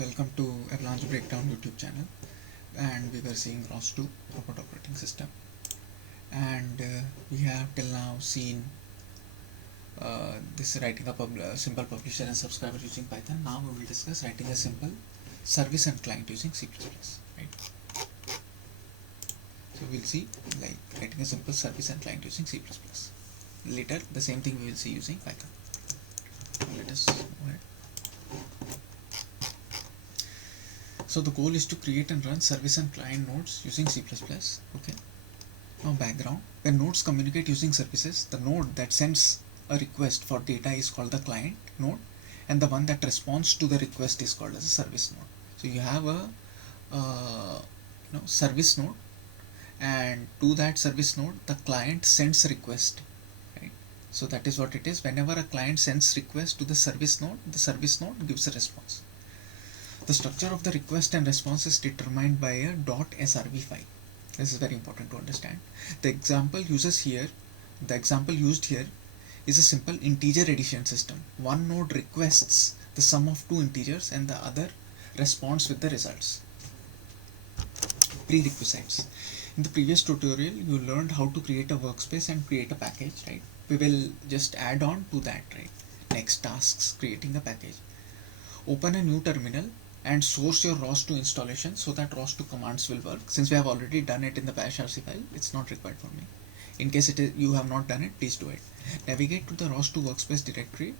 Welcome to Avalanche Breakdown YouTube channel, and we were seeing ROS2 robot operating system, and we have till now seen this writing a simple publisher and subscriber using Python. Now we will discuss writing a simple service and client using C++, right? So we'll see like writing a simple service and client using C++. Later the same thing we will see using Python. Let us go ahead. So the goal is to create and run service and client nodes using C++. Okay. Now background. When nodes communicate using services, the node that sends a request for data is called the client node, and the one that responds to the request is called as a service node. So you have a service node, and to that service node the client sends a request, right? So that is what it is. Whenever a client sends request to the service node gives a response. The structure of the request and response is determined by a .srv file. This is very important to understand. The example used here is a simple integer addition system. One node requests the sum of two integers and the other responds with the results. Prerequisites. In the previous tutorial you learned how to create a workspace and create a package, right? We will just add on to that, right? Next tasks, creating a package. Open a new terminal and source your ROS2 installation so that ROS2 commands will work. Since we have already done it in the bash rc file, it's not required for me. In case you have not done it, please do it. Navigate to the ROS2 workspace directory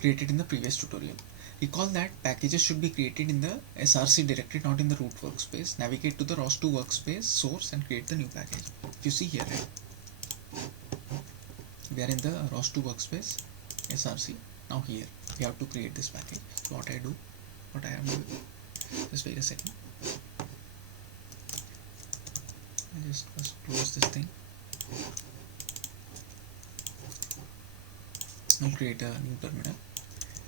created in the previous tutorial. Recall that packages should be created in the src directory, not in the root workspace. Navigate to the ROS2 workspace source and create the new package. If you see here, right, we are in the ROS2 workspace src. Now here we have to create this package. So what I am doing, just wait a second. I just first close this thing. I'll create a new terminal,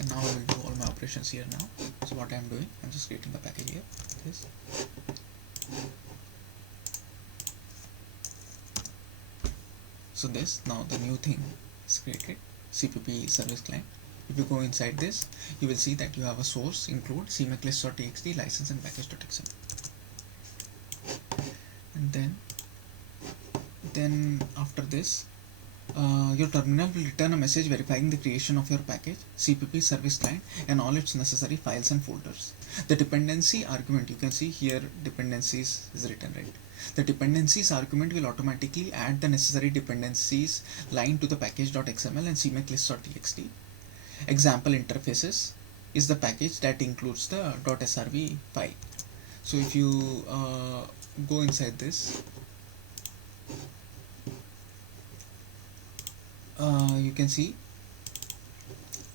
and now I will do all my operations here now. So what I am doing, I'm just creating a package here. This. So this, now the new thing is created, CPP service client. If you go inside this, you will see that you have a source, include cmaclist.txt, license and package.xml. And then after this, your terminal will return a message verifying the creation of your package, CPP service client, and all its necessary files and folders. The dependency argument, you can see here dependencies is written, right? The dependencies argument will automatically add the necessary dependencies line to the package.xml and cmaclist.txt. Example interfaces is the package that includes the .srv file. So if you go inside this, you can see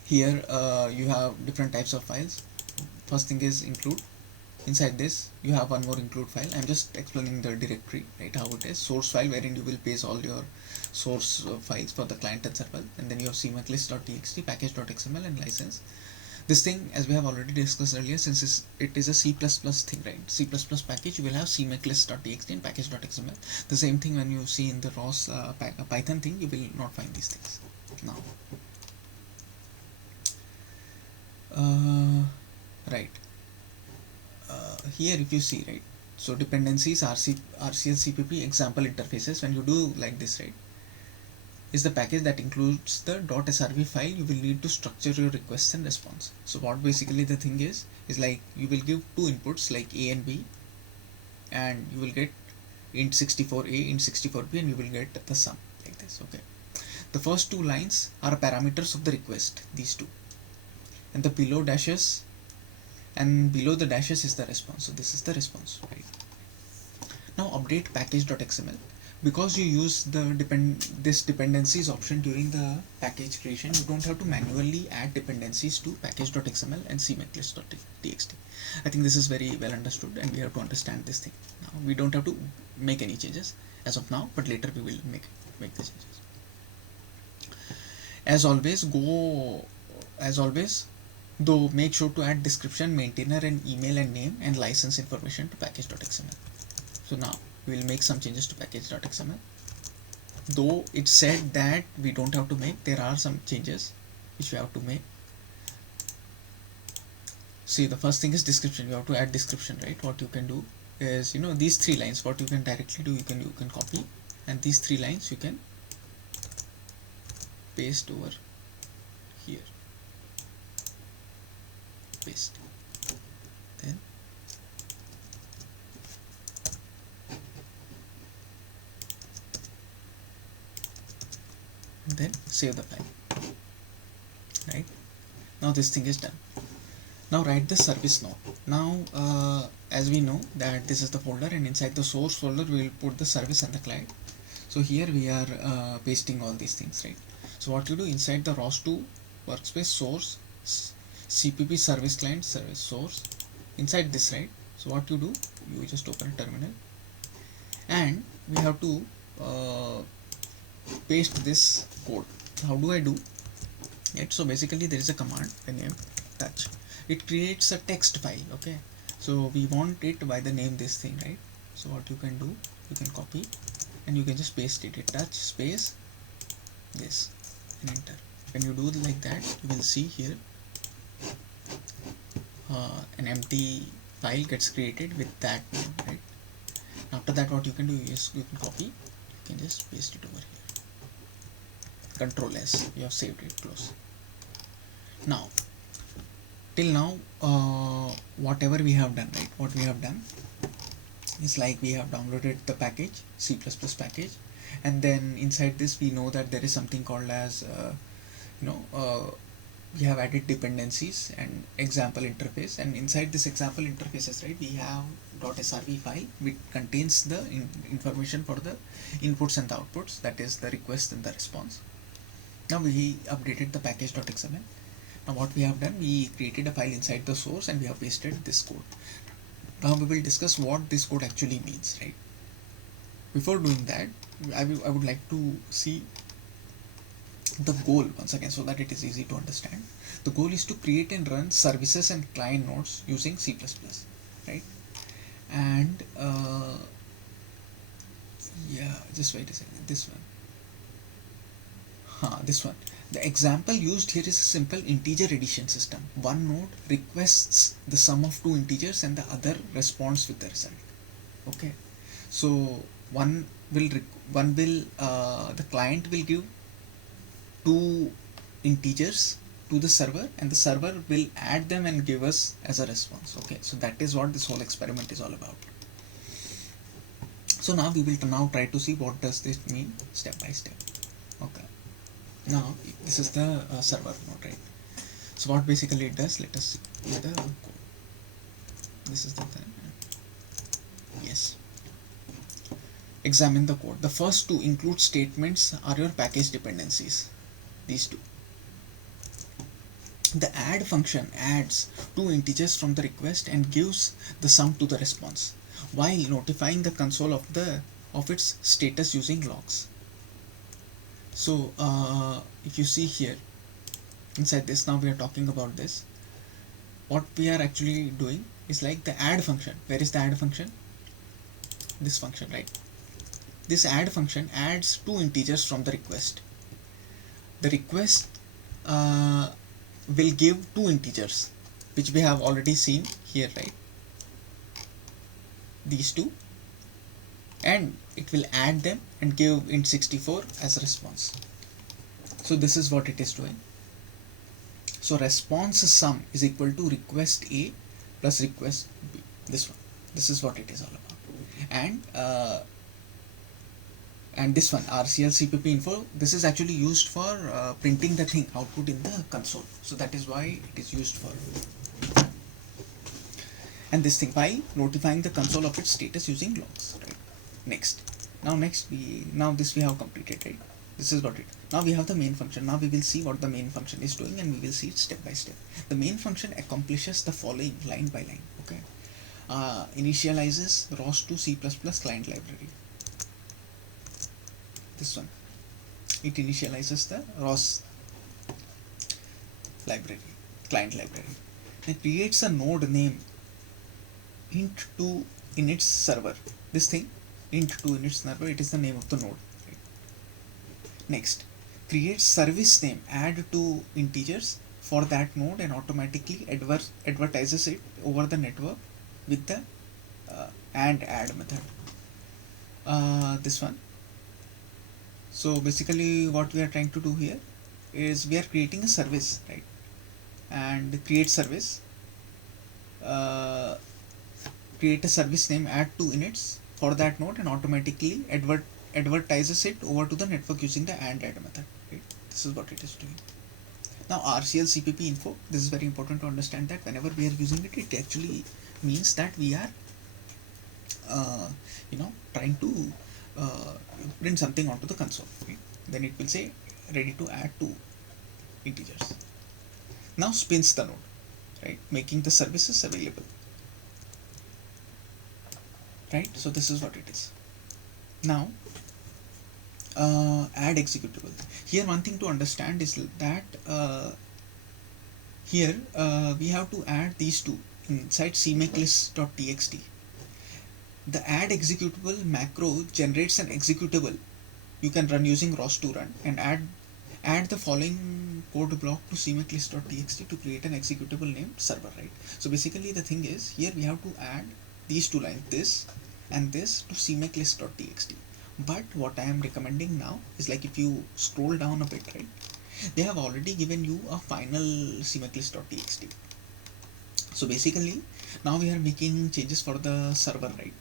here you have different types of files. First thing is include. Inside this you have one more include file. I'm just explaining the directory, right, how it is. Source file, wherein you will paste all your source files for the client and server, and then you have cmaclist.txt, package.xml, and license. This thing, as we have already discussed earlier, since it is a C++ thing, right? C++ package, you will have cmaclist.txt and package.xml. The same thing when you see in the ROS Python thing, you will not find these things. Now, right. Here if you see, right, so dependencies, RCS, CPP, example interfaces, when you do like this, right, is the package that includes the .srv file. You will need to structure your requests and response. So what basically the thing is like you will give two inputs like A and B, and you will get int 64A, int 64B, and you will get the sum like this. Okay, the first two lines are parameters of the request, these two, and the below dashes, and below the dashes is the response. So this is the response, right? Now update package.xml. Because you use this dependencies option during the package creation, you don't have to manually add dependencies to package.xml and cmaclist.txt. I think this is very well understood, and we have to understand this thing. Now we don't have to make any changes as of now, but later we will make the changes. As always, though, make sure to add description, maintainer, and email and name and license information to package.xml. So now we will make some changes to package.xml. Though it said that we don't have to make, there are some changes which we have to make. see, the first thing is description. You have to add description, right? What you can do is, you know, these three lines, what you can directly do, you can copy, and these three lines you can paste over here, paste, then save the file. Right, now this thing is done. Now write the service node. Now as we know that this is the folder, and inside the source folder we will put the service and the client. So here we are pasting all these things, right? So what you do, inside the ROS2 workspace source CPP service client service source, inside this, right? So what you do, you just open a terminal and we have to paste this code. How do I do it? So basically there is a command by name touch. It creates a text file. Okay, so we want it by the name this thing, right? So what you can do, you can copy and you can just paste it. Touch space this and enter. When you do like that, you will see here an empty file gets created with that name, right? After that, what you can do is you can copy, you can just paste it over here. Control S, you have saved it, close. Now till now whatever we have done, right? What we have done is like we have downloaded the package, C++ package, and then inside this we know that there is something called as we have added dependencies and example interface, and inside this example interfaces, right, we have .srv file which contains the information for the inputs and the outputs, that is the request and the response. Now we updated the package.xml. Now what we have done, we created a file inside the source and we have pasted this code. Now we will discuss what this code actually means, right? Before doing that, I would like to see the goal once again so that it is easy to understand. The goal is to create and run services and client nodes using C++, right? And yeah, just wait a second, this one. The example used here is a simple integer addition system. One node requests the sum of two integers and the other responds with the result. Okay, so the client will give two integers to the server and the server will add them and give us as a response. Okay, so that is what this whole experiment is all about. So now we will try to see what does this mean step by step. Okay, now this is the server node, right? So what basically it does, let us see the code. This is the thing. Yes, examine the code. The first two include statements are your package dependencies, these two. The add function adds two integers from the request and gives the sum to the response while notifying the console of its status using logs. So if you see here inside this, now we are talking about this. What we are actually doing is like the add function. Where is the add function? This function, right? This add function adds two integers from the request. The request will give two integers, which we have already seen here, right? These two, and it will add them and give int64 as a response. So this is what it is doing. So response sum is equal to request A plus request B. This one. This is what it is all about. And this one, RCL CPP info, this is actually used for printing the thing output in the console. So that is why it is used for. And this thing by notifying the console of its status using logs, right? Next this we have completed, right? This is what it. Now we have the main function. Now we will see what the main function is doing and we will see it step by step. The main function accomplishes the following line by line. Okay, initializes ROS2 C++ client library. This one, it initializes the ROS library, client library. It creates a node name int2 init server. This thing, int2 init server, it is the name of the node. Right? Next, create service name, add two integers for that node and automatically advertises it over the network with the and add method. This one. So basically what we are trying to do here is we are creating a service, right? And create service, uh, create a service name, add 2 inits for that node and automatically advertises it over to the network using the and add method, right? This is what it is doing. Now RCL CPP info, this is very important to understand that whenever we are using it, it actually means that we are trying to print something onto the console, right? Then it will say ready to add 2 integers. Now spins the node, right, making the services available, right? So this is what it is. Now add executable. Here one thing to understand is that here we have to add these two inside cmakelist.txt. The add executable macro generates an executable you can run using ROS2 run and add the following code block to cmakelist.txt to create an executable named server, right? So basically the thing is here we have to add these two lines, this and this, to cmakelist.txt. But what I am recommending now is, like, if you scroll down a bit, right, they have already given you a final cmakelist.txt. So basically now we are making changes for the server, right?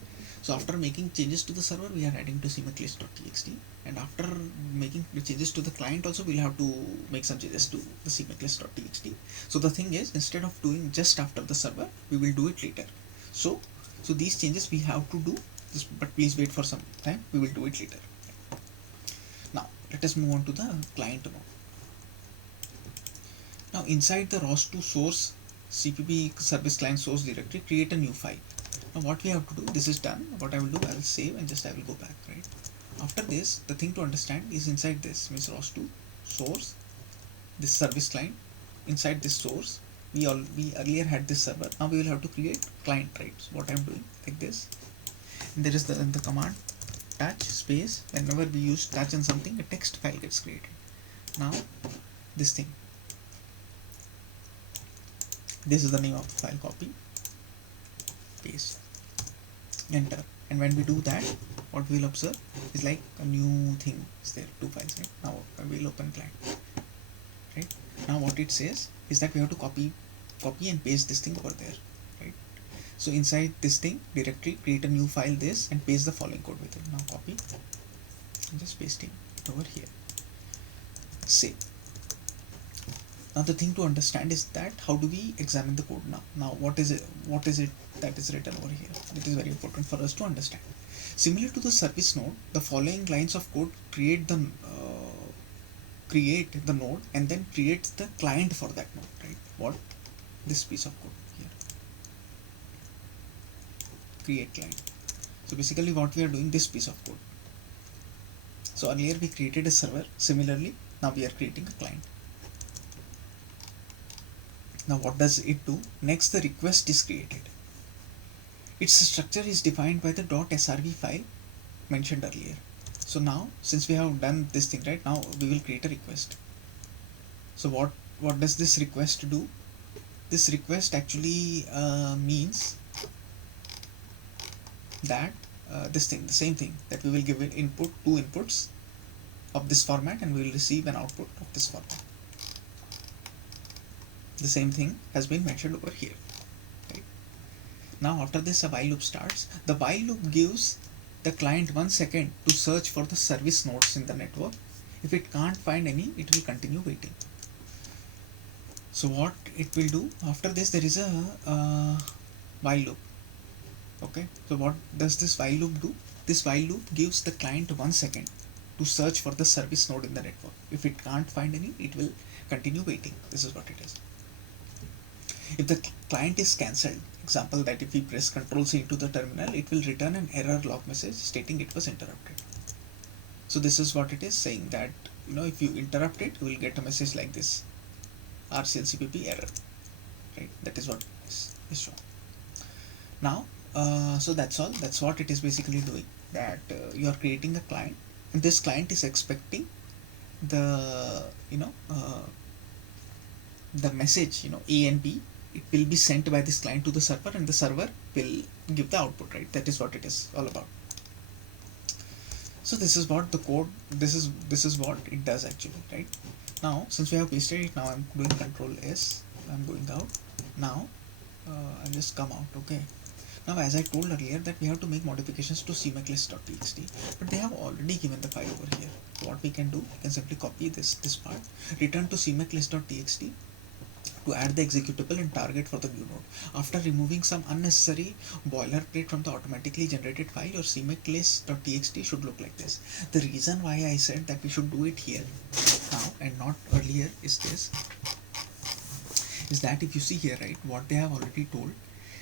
So after making changes to the server, we are adding to cmakelist.txt, and after making the changes to the client also, we'll have to make some changes to the cmakelist.txt. So the thing is, instead of doing just after the server, we will do it later. So these changes we have to do this, but please wait for some time, we will do it later. Now let us move on to the client node. Now inside the ROS2 source CPP service client source directory, create a new file. Now what we have to do, this is done. What I will do, I will save and just I will go back, right? After this, the thing to understand is inside this means ROS2 source, this service client. Inside this source, we earlier had this server. Now we will have to create client, right? So what I am doing, like this, and there is the command touch space. Whenever we use touch on something, a text file gets created. Now this thing, this is the name of the file, copy, paste, enter. And when we do that, what we will observe is like a new thing is there, 2 files, right? Now we will open client, right? Now what it says is that we have to copy and paste this thing over there, right? So inside this thing directory, create a new file, this, and paste the following code with it. Now copy and just pasting it over here, save. Now the thing to understand is that how do we examine the code now? Now what is it that is written over here? It is very important for us to understand. Similar to the service node, the following lines of code create the node and then create the client for that node, right? What? This piece of code here, create client. So basically what we are doing, this piece of code. So earlier we created a server, similarly now we are creating a client. Now what does it do? Next, the request is created. Its structure is defined by the .srv file mentioned earlier. So now, since we have done this thing, right, now we will create a request. So what does this request do? This request actually means that this thing, the same thing, that we will give it input, 2 inputs of this format, and we will receive an output of this format. The same thing has been mentioned over here, right? Now after this, a while loop starts. The while loop gives the client 1 second to search for the service nodes in the network. If it can't find any, it will continue waiting. So what it will do, after this there is a while loop. Okay, so what does this while loop do? This while loop gives the client 1 second to search for the service node in the network. If it can't find any, it will continue waiting. This is what it is. If the client is cancelled, example that if we press Ctrl C into the terminal, it will return an error log message stating it was interrupted. So this is what it is saying, that if you interrupt it, you will get a message like this, RCL CPP error, right? That is what is shown. Now so that's all. That's what it is basically doing, that you are creating a client, and this client is expecting the the message, A and B, it will be sent by this client to the server, and the server will give the output, right? That is what it is all about. So this is what the code, this is what it does actually, right? Now since we have pasted it, now I'm doing control S, I'm going out. Now I'll just come out. Okay, now as I told earlier that we have to make modifications to cmaclist.txt, but they have already given the file over here. What we can do, we can simply copy this part, return to cmaclist.txt to add the executable and target for the new node. After removing some unnecessary boilerplate from the automatically generated file, your cmaclist.txt should look like this. The reason why I said that we should do it here now and not earlier is this, is that if you see here, right, what they have already told,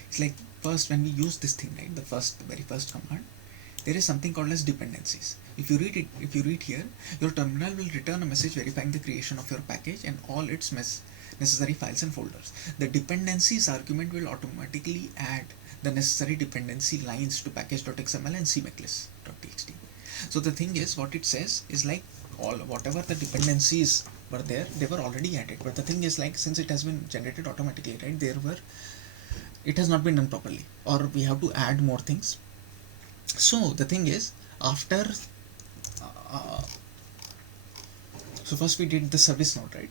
it's like first when we use this thing, right, the very first command, there is something called as dependencies. If you read here, your terminal will return a message verifying the creation of your package and all its necessary files and folders. The dependencies argument will automatically add the necessary dependency lines to package.xml and cmaclist.txt. So the thing is, what it says is like whatever the dependencies were there, they were already added. But the thing is, like, since it has been generated automatically, right, it has not been done properly, or we have to add more things. So the thing is, after so first we did the service node, right?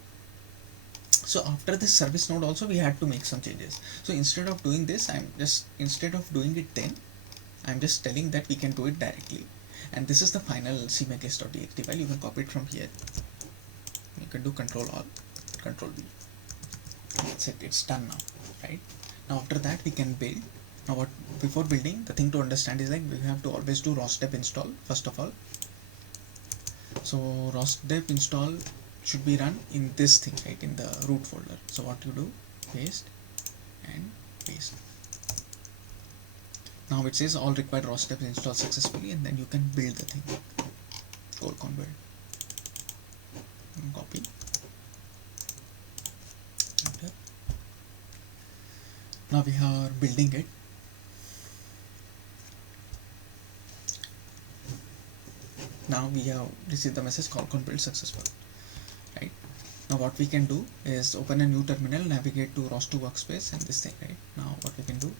So after this service node also we had to make some changes. So instead of doing this, instead of doing it then, I'm just telling that we can do it directly. And this is the final cmaclist.txt file. You can copy it from here. You can do Control Alt, Control V. That's it. It's done now, right? Now after that we can build. Now before building, the thing to understand is like we have to always do rosdep install first of all. So rosdep install should be run in this thing, right, in the root folder. So what you do, paste and paste. Now it says all required rosdep installed successfully, and then you can build the thing. Colcon build. Copy. Enter. Now we are building it. Now we have received the message Colcon build successful. Right. Now what we can do is open a new terminal, navigate to ROS2 workspace and this thing, right? Now what we can do,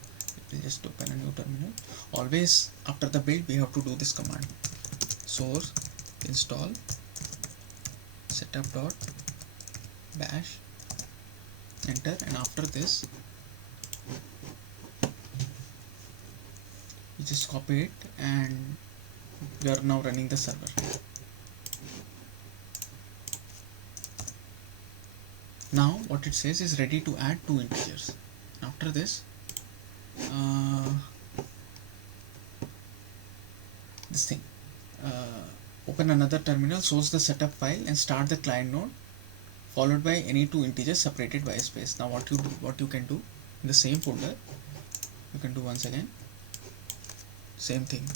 we'll just open a new terminal. Always after the build we have to do this command, source install setup.bash, enter, and after this you just copy it and you are now running the server. Now what it says is ready to add 2 integers. After this, this thing, open another terminal, source the setup file and start the client node, followed by any 2 integers separated by a space. Now what you can do in the same folder, you can do once again same thing.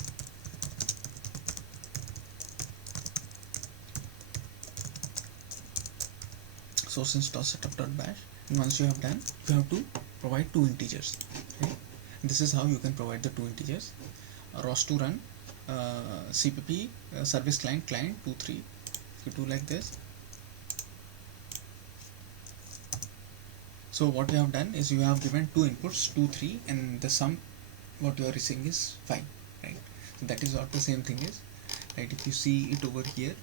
Source install setup.bash, and once you have done, you have to provide 2 integers. Okay? This is how you can provide the 2 integers. ROS2 run cpp service client 2.3. If you do like this, so what you have done is you have given 2 inputs 2, 3, and the sum what you are receiving is 5, right? So that is what the same thing is, right? If you see it over here,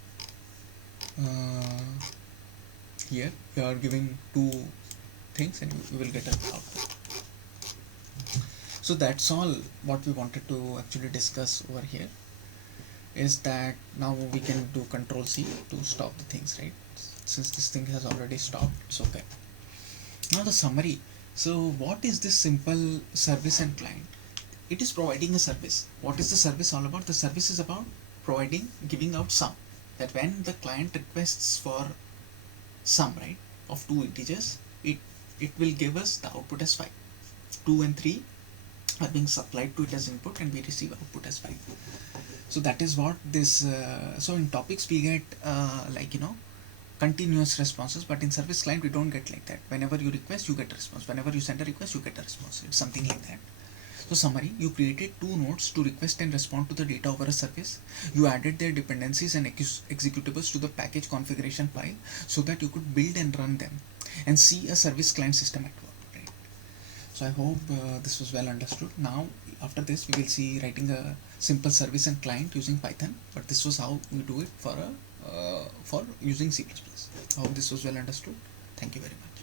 here you are giving 2 things and you will get an output. So that's all what we wanted to actually discuss over here, is that now we can do Control C to stop the things, right? Since this thing has already stopped, it's okay. Now the summary. So what is this simple service and client? It is providing a service. What is the service all about? The service is about giving out sum, that when the client requests for sum, right, of 2 integers, it will give us the output as 5. 2 and 3 are being supplied to it as input and we receive output as 5. So that is what this so in topics we get continuous responses, but in service client we don't get like that. Whenever you request you get a response, whenever you send a request you get a response. It's something like that. So summary, you created 2 nodes to request and respond to the data over a service. You added their dependencies and executables to the package configuration file so that you could build and run them. and see a service client system at work, right? So I hope this was well understood. Now after this we will see writing a simple service and client using Python, but this was how we do it for using C++. I hope this was well understood. Thank you very much.